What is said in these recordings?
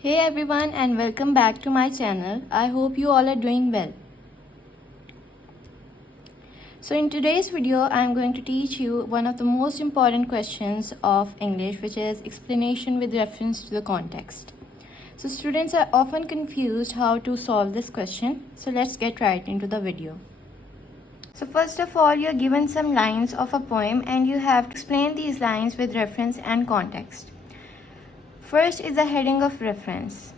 Hey everyone and welcome back to my channel. I hope you all are doing well. So in today's video, I am going to teach you one of the most important questions of English, which is explanation with reference to the context. So students are often confused how to solve this question. So let's get right into the video. So first of all, you're given some lines of a poem and you have to explain these lines with reference and context. First is the heading of reference.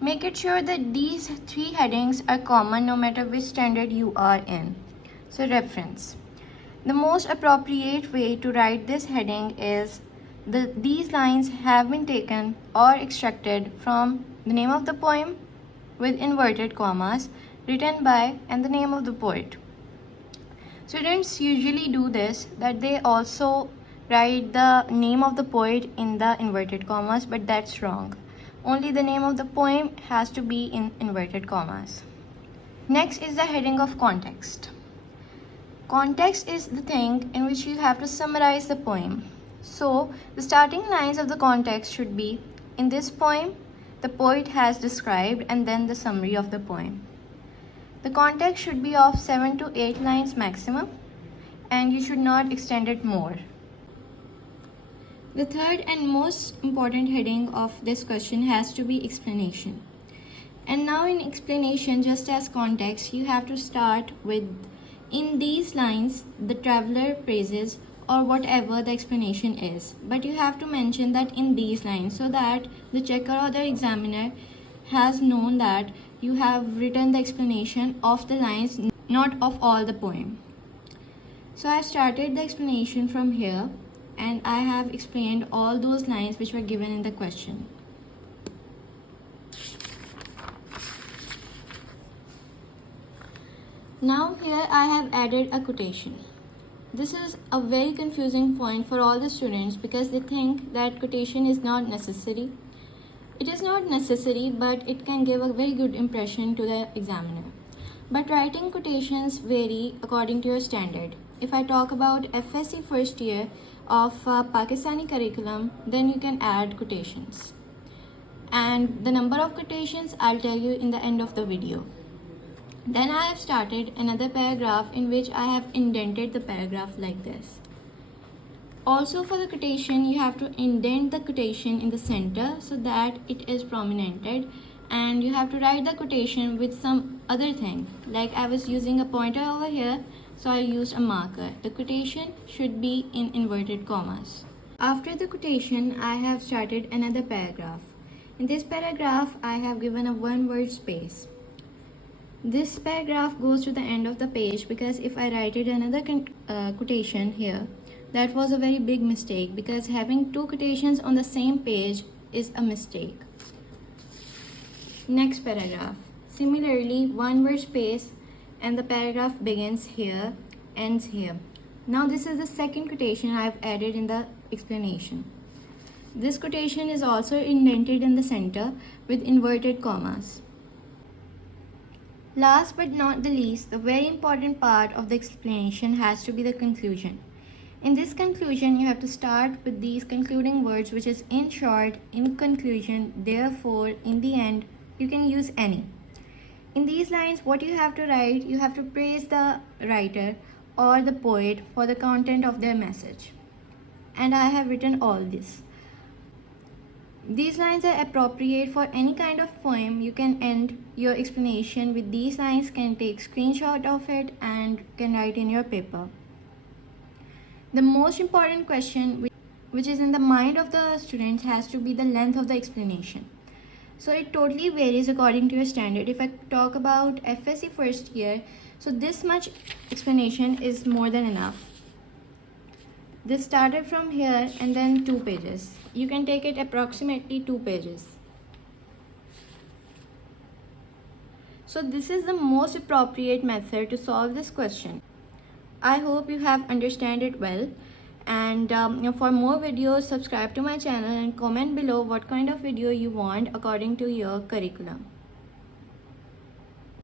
Make it sure that these three headings are common no matter which standard you are in. So reference. The most appropriate way to write this heading is these lines have been taken or extracted from the name of the poem with inverted commas, written by, and the name of the poet. Students usually do this, that they also write the name of the poet in the inverted commas, but that's wrong. Only the name of the poem has to be in inverted commas. Next is the heading of context. Context is the thing in which you have to summarize the poem. So the starting lines of the context should be, in this poem, the poet has described, and then the summary of the poem. The context should be of 7 to 8 lines maximum, and you should not extend it more. The third and most important heading of this question has to be explanation. And now in explanation, just as context, you have to start with, in these lines, the traveler praises, or whatever the explanation is. But you have to mention that in these lines, so that the checker or the examiner has known that you have written the explanation of the lines, not of all the poem. So I started the explanation from here, and I have explained all those lines which were given in the question. Now here I have added a quotation. This is a very confusing point for all the students because they think that quotation is not necessary. It is not necessary, but it can give a very good impression to the examiner. But writing quotations vary according to your standard. If I talk about FSC first year of Pakistani curriculum, then you can add quotations. And the number of quotations I'll tell you in the end of the video. Then I have started another paragraph in which I have indented the paragraph like this. Also for the quotation, you have to indent the quotation in the center so that it is prominented, and you have to write the quotation with some other thing. Like I was using a pointer over here, so I used a marker. The quotation should be in inverted commas. After the quotation, I have started another paragraph. In this paragraph, I have given a one-word space. This paragraph goes to the end of the page because if I write it another quotation here, that was a very big mistake because having two quotations on the same page is a mistake. Next paragraph. Similarly, one word space and the paragraph begins here, ends here. Now this is the second quotation I have added in the explanation. This quotation is also indented in the center with inverted commas. Last but not the least, the very important part of the explanation has to be the conclusion. In this conclusion, you have to start with these concluding words, which is in short, in conclusion, therefore, in the end. You can use any. In these lines, what you have to write, you have to praise the writer or the poet for the content of their message. And I have written all this. These lines are appropriate for any kind of poem. You can end your explanation with these lines, can take screenshot of it and can write in your paper. The most important question which is in the mind of the students has to be the length of the explanation. So it totally varies according to your standard. If I talk about FSC first year, so this much explanation is more than enough. This started from here and then 2 pages. You can take it approximately 2 pages. So this is the most appropriate method to solve this question. I hope you have understand it well, and for more videos, subscribe to my channel and comment below what kind of video you want according to your curriculum.